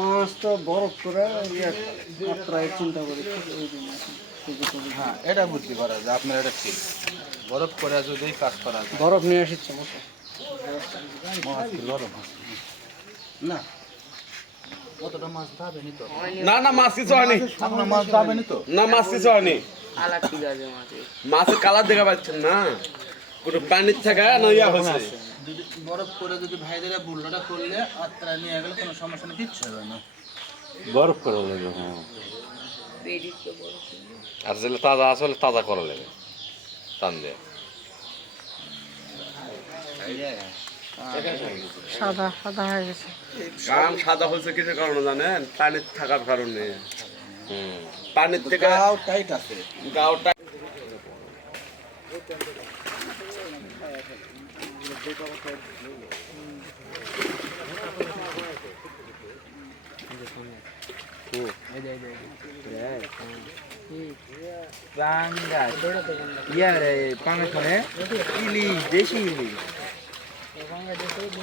মাছ তো বরফ করে চিন্তা করি। হ্যাঁ এটা বুদ্ধি করা যায় আপনার এটা ঠিক। বরফ করে যদি কাজ করা যায়। বরফ নিয়ে এসেছে না। নি তো? না না মাছ কিছু হয়নি। নি তো? না মাছ কিছু হয়নি। মাছের। কালার দেখা পাচ্ছেন না। পুরো পানির থেকে নইয়া হচ্ছে যদি বরফ করে যদি ভাইদের বুল্লাটা করলে আত্রা নিয়ে গেলে কোনো সমস্যা নেই কিচ্ছু হবে না। বরফ করা হ্যাঁ। আর যেগুলো তাজা আসলে তাজা করা লাগবে টান দিয়ে। সাদা সাদা হয়ে গেছে। কারণ সাদা হচ্ছে কিছু কারণে জানেন পানির থাকার কারণে। পানির থেকে গাও টাইট আছে।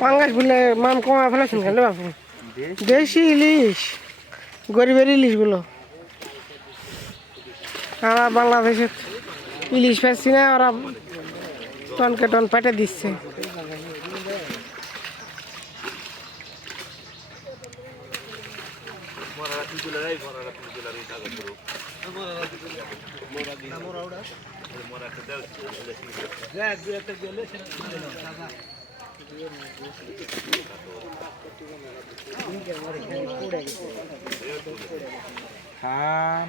পাঙ্গাস বলে মান কমা ফেলেছেন কেন বাপু? দেশি ইলিশ, গরিবের ইলিশগুলো। আমরা বাংলাদেশে ইলিশ পাচ্ছি না, ওরা টনকে টন পেটে দিচ্ছে। খাম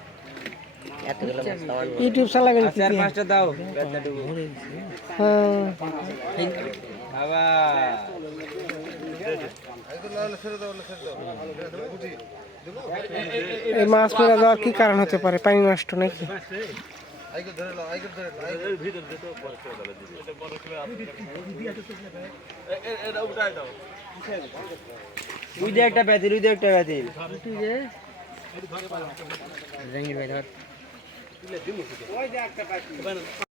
ইউটিউব চালাবেন কি? চার পাঁচটা দাও। হ্যাঁ এই মাছ মেরে দেওয়ার কি কারণ হতে পারে? পানি নষ্ট নাকি? তুই দে একটা ব্যাতিল তুই দে একটা ব্যাতিল